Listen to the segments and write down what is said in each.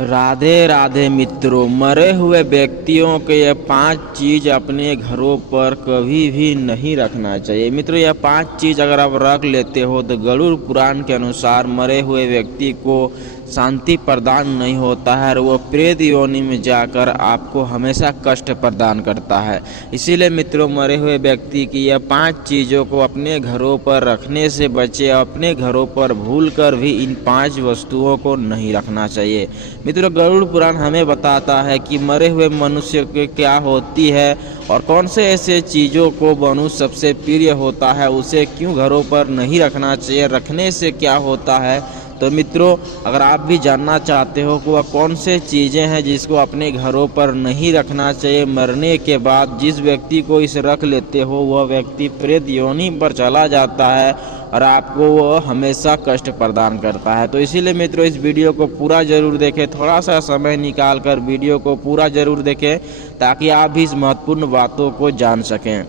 राधे राधे मित्रों, मरे हुए व्यक्तियों के ये 5 चीज़ अपने घरों पर कभी भी नहीं रखना चाहिए। मित्रों, यह 5 चीज़ अगर आप रख लेते हो तो गरुड़ पुराण के अनुसार मरे हुए व्यक्ति को शांति प्रदान नहीं होता है और वो प्रेत योनि में जाकर आपको हमेशा कष्ट प्रदान करता है। इसीलिए मित्रों, मरे हुए व्यक्ति की यह 5 चीज़ों को अपने घरों पर रखने से बचे। अपने घरों पर भूलकर भी इन 5 वस्तुओं को नहीं रखना चाहिए। मित्रों, गरुड़ पुराण हमें बताता है कि मरे हुए मनुष्य के क्या होती है और कौन से ऐसे चीज़ों को मनुष्य सबसे प्रिय होता है, उसे क्यों घरों पर नहीं रखना चाहिए, रखने से क्या होता है। तो मित्रों, अगर आप भी जानना चाहते हो कि वह कौन से चीज़ें हैं जिसको अपने घरों पर नहीं रखना चाहिए, मरने के बाद जिस व्यक्ति को इसे रख लेते हो वह व्यक्ति प्रेत योनि पर चला जाता है और आपको वो हमेशा कष्ट प्रदान करता है। तो इसीलिए मित्रों, इस वीडियो को पूरा ज़रूर देखें, थोड़ा सा समय निकाल कर वीडियो को पूरा ज़रूर देखें ताकि आप भी इस महत्वपूर्ण बातों को जान सकें।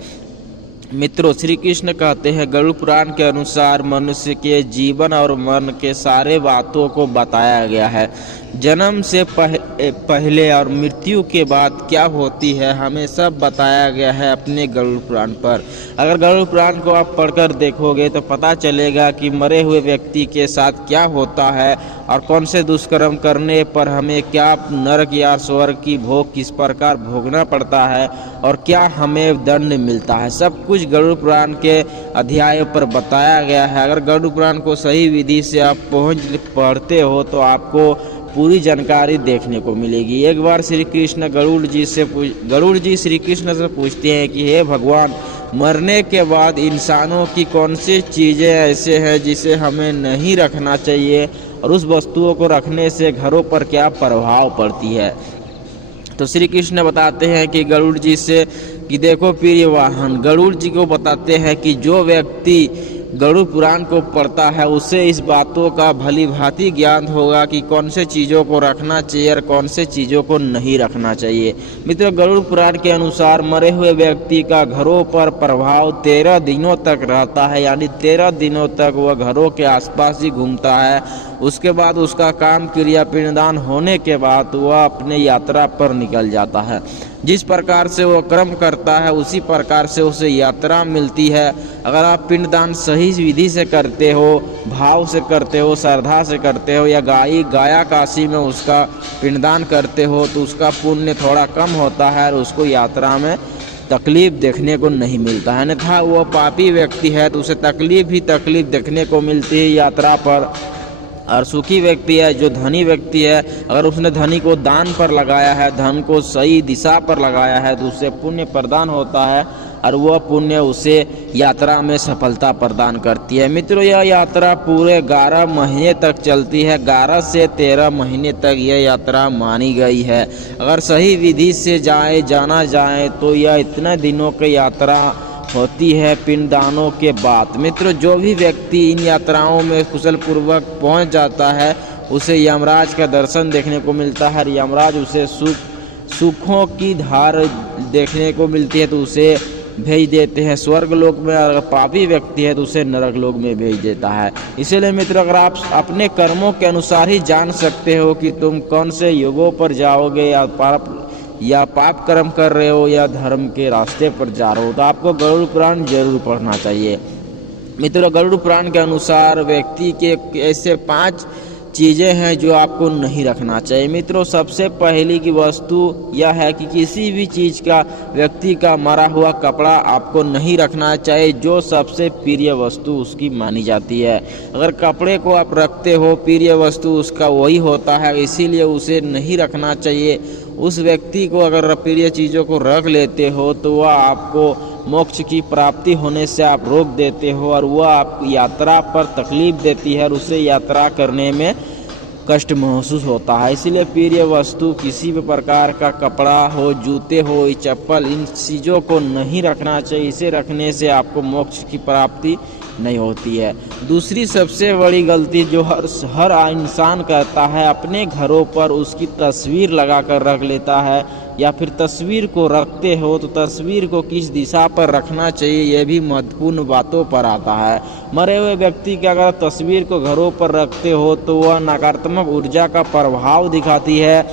मित्रों, श्री कृष्ण कहते हैं गरुड़ पुराण के अनुसार मनुष्य के जीवन और मरण के सारे बातों को बताया गया है। जन्म से पहले और मृत्यु के बाद क्या होती है हमें सब बताया गया है अपने गरुड़ पुराण पर। अगर गरुड़ पुराण को आप पढ़कर देखोगे तो पता चलेगा कि मरे हुए व्यक्ति के साथ क्या होता है और कौन से दुष्कर्म करने पर हमें क्या नरक या स्वर्ग की भोग किस प्रकार भोगना पड़ता है और क्या हमें दंड मिलता है। सब कुछ गरुड़ पुराण के अध्याय पर बताया गया है। अगर गरुड़ पुराण को सही विधि से आप पढ़ते हो तो आपको पूरी जानकारी देखने को मिलेगी। एक बार श्री कृष्ण गरुड़ जी श्री कृष्ण से पूछते हैं कि हे भगवान, मरने के बाद इंसानों की कौन सी चीज़ें ऐसे हैं जिसे हमें नहीं रखना चाहिए और उस वस्तुओं को रखने से घरों पर क्या प्रभाव पड़ती है। तो श्री कृष्ण बताते हैं कि गरुड़ जी से कि देखो प्रिय वाहन, गरुड़ जी को बताते हैं कि जो व्यक्ति गरुड़ पुराण को पढ़ता है उसे इस बातों का भली भांति ज्ञान होगा कि कौन से चीज़ों को रखना चाहिए और कौन से चीज़ों को नहीं रखना चाहिए। मित्रों, गरुड़ पुराण के अनुसार मरे हुए व्यक्ति का घरों पर प्रभाव 13 दिनों तक रहता है, यानी 13 दिनों तक वह घरों के आसपास ही घूमता है। उसके बाद उसका काम क्रिया पिंडदान होने के बाद वह अपने यात्रा पर निकल जाता है। जिस प्रकार से वो कर्म करता है उसी प्रकार से उसे यात्रा मिलती है। अगर आप पिंडदान सही विधि से करते हो, भाव से करते हो, श्रद्धा से करते हो या गाया काशी में उसका पिंडदान करते हो तो उसका पुण्य थोड़ा कम होता है और उसको यात्रा में तकलीफ देखने को नहीं मिलता है। अन्यथा वो पापी व्यक्ति है तो उसे तकलीफ देखने को मिलती है यात्रा पर। और सुखी व्यक्ति है, जो धनी व्यक्ति है, अगर उसने धनी को दान पर लगाया है, धन को सही दिशा पर लगाया है तो उससे पुण्य प्रदान होता है और वह पुण्य उसे यात्रा में सफलता प्रदान करती है। मित्रों, यह यात्रा पूरे 11 महीने तक चलती है। 11 से 13 महीने तक यह यात्रा मानी गई है। अगर सही विधि से जाना जाए तो यह इतने दिनों की यात्रा होती है पिंडदानों के बाद। मित्रों, जो भी व्यक्ति इन यात्राओं में कुशल पूर्वक पहुंच जाता है उसे यमराज का दर्शन देखने को मिलता है। यमराज उसे सुखों की धार देखने को मिलती है तो उसे भेज देते हैं स्वर्ग लोक में। अगर पापी व्यक्ति है तो उसे नरक लोक में भेज देता है। इसीलिए मित्रों, अगर आप अपने कर्मों के अनुसार ही जान सकते हो कि तुम कौन से युगों पर जाओगे या पाप कर्म कर रहे हो या धर्म के रास्ते पर जा रहे हो, तो आपको गरुड़ पुराण जरूर पढ़ना चाहिए। मित्रों, गरुड़ पुराण के अनुसार व्यक्ति के ऐसे 5 चीज़ें हैं जो आपको नहीं रखना चाहिए। मित्रों, सबसे पहली की वस्तु यह है कि किसी भी चीज़ का व्यक्ति का मरा हुआ कपड़ा आपको नहीं रखना चाहिए, जो सबसे प्रिय वस्तु उसकी मानी जाती है। अगर कपड़े को आप रखते हो, प्रिय वस्तु उसका वही होता है, इसीलिए उसे नहीं रखना चाहिए। उस व्यक्ति को अगर प्रिय चीज़ों को रख लेते हो तो वह आपको मोक्ष की प्राप्ति होने से आप रोक देते हो और वह आप यात्रा पर तकलीफ देती है और उसे यात्रा करने में कष्ट महसूस होता है। इसीलिए प्रिय वस्तु किसी भी प्रकार का कपड़ा हो, जूते हो, चप्पल, इन चीज़ों को नहीं रखना चाहिए। इसे रखने से आपको मोक्ष की प्राप्ति नहीं होती है। दूसरी सबसे बड़ी गलती जो हर इंसान करता है, अपने घरों पर उसकी तस्वीर लगा कर रख लेता है या फिर तस्वीर को रखते हो तो तस्वीर को किस दिशा पर रखना चाहिए, ये भी महत्वपूर्ण बातों पर आता है। मरे हुए व्यक्ति की अगर तस्वीर को घरों पर रखते हो तो वह नकारात्मक ऊर्जा का प्रभाव दिखाती है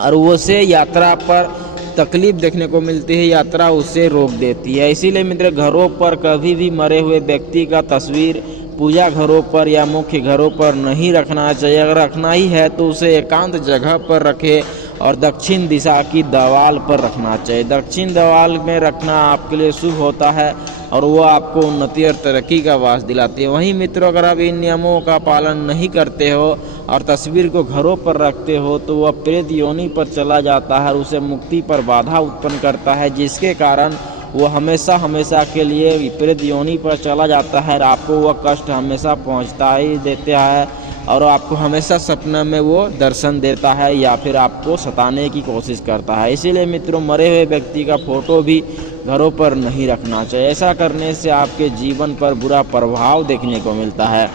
और उसे यात्रा पर तकलीफ देखने को मिलती है, यात्रा उसे रोक देती है। इसीलिए मित्र घरों पर कभी भी मरे हुए व्यक्ति का तस्वीर पूजा घरों पर या मुख्य घरों पर नहीं रखना चाहिए। अगर रखना ही है तो उसे एकांत जगह पर रखें और दक्षिण दिशा की दीवार पर रखना चाहिए। दक्षिण दीवार में रखना आपके लिए शुभ होता है और वो आपको उन्नति और तरक्की का वास दिलाती है। वहीं मित्रों अगर आप इन नियमों का पालन नहीं करते हो और तस्वीर को घरों पर रखते हो तो वह प्रेत योनि पर चला जाता है और उसे मुक्ति पर बाधा उत्पन्न करता है, जिसके कारण वो हमेशा हमेशा के लिए विपरीत योनि पर चला जाता है और आपको वह कष्ट हमेशा पहुंचता ही देता है और आपको हमेशा सपने में वो दर्शन देता है या फिर आपको सताने की कोशिश करता है। इसीलिए मित्रों मरे हुए व्यक्ति का फोटो भी घरों पर नहीं रखना चाहिए। ऐसा करने से आपके जीवन पर बुरा प्रभाव देखने को मिलता है।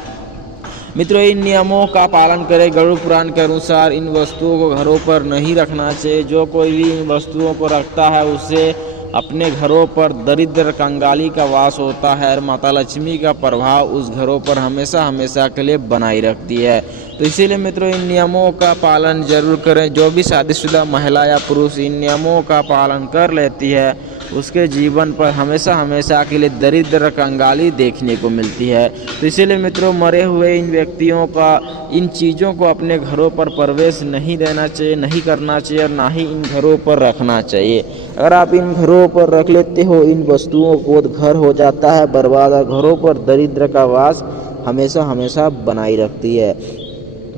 मित्रों इन नियमों का पालन करें। गरुड़ पुराण के अनुसार इन वस्तुओं को घरों पर नहीं रखना चाहिए। जो कोई भी इन वस्तुओं को रखता है उसे अपने घरों पर दरिद्र कंगाली का वास होता है और माता लक्ष्मी का प्रभाव उस घरों पर हमेशा हमेशा के लिए बनाई रखती है। तो इसीलिए मित्रों इन नियमों का पालन जरूर करें। जो भी शादीशुदा महिला या पुरुष इन नियमों का पालन कर लेती है उसके जीवन पर हमेशा हमेशा के लिए दरिद्र कंगाली देखने को मिलती है। तो इसीलिए मित्रों मरे हुए इन व्यक्तियों का इन चीज़ों को अपने घरों पर प्रवेश नहीं देना चाहिए, नहीं करना चाहिए और ना ही इन घरों पर रखना चाहिए। अगर आप इन घरों पर रख लेते हो इन वस्तुओं को तो घर हो जाता है बर्बाद और घरों पर दरिद्र का वास हमेशा हमेशा बनाई रखती है।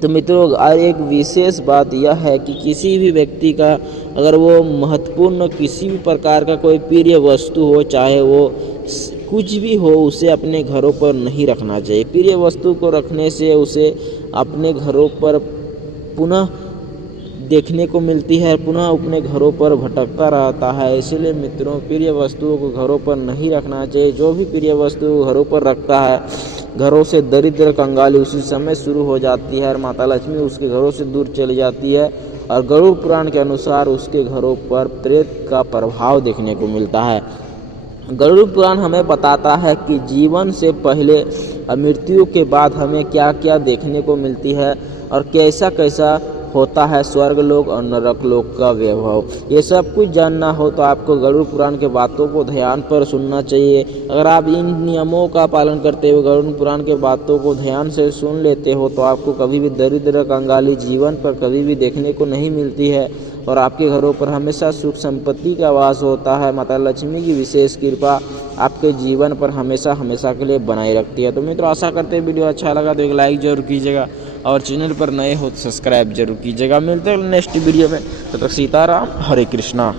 तो मित्रों और एक विशेष बात यह है कि किसी भी व्यक्ति का अगर वो महत्वपूर्ण किसी भी प्रकार का कोई प्रिय वस्तु हो, चाहे वो कुछ भी हो, उसे अपने घरों पर नहीं रखना चाहिए। प्रिय वस्तु को रखने से उसे अपने घरों पर पुनः देखने को मिलती है, पुनः अपने घरों पर भटकता रहता है। इसलिए मित्रों प्रिय वस्तुओं को घरों पर नहीं रखना चाहिए। जो भी प्रिय वस्तु घरों पर रखता है घरों से दरिद्र कंगाली उसी समय शुरू हो जाती है और माता लक्ष्मी उसके घरों से दूर चली जाती है और गरुड़ पुराण के अनुसार उसके घरों पर प्रेत का प्रभाव देखने को मिलता है। गरुड़ पुराण हमें बताता है कि जीवन से पहले और मृत्यु के बाद हमें क्या क्या देखने को मिलती है और कैसा कैसा होता है स्वर्ग लोक और नरक लोक का वैभव। ये सब कुछ जानना हो तो आपको गरुड़ पुराण के बातों को ध्यान पर सुनना चाहिए। अगर आप इन नियमों का पालन करते हुए गरुड़ पुराण के बातों को ध्यान से सुन लेते हो तो आपको कभी भी दरिद्र कंगाली जीवन पर कभी भी देखने को नहीं मिलती है और आपके घरों पर हमेशा सुख संपत्ति का वास होता है। माता लक्ष्मी की विशेष कृपा आपके जीवन पर हमेशा हमेशा के लिए बनाए रखती है। तो मित्रों आशा करते हैं वीडियो अच्छा लगा तो एक लाइक जरूर कीजिएगा और चैनल पर नए हो तो सब्सक्राइब जरूर कीजिएगा। मिलते हैं नेक्स्ट वीडियो में। तब तक सीताराम, हरे कृष्णा।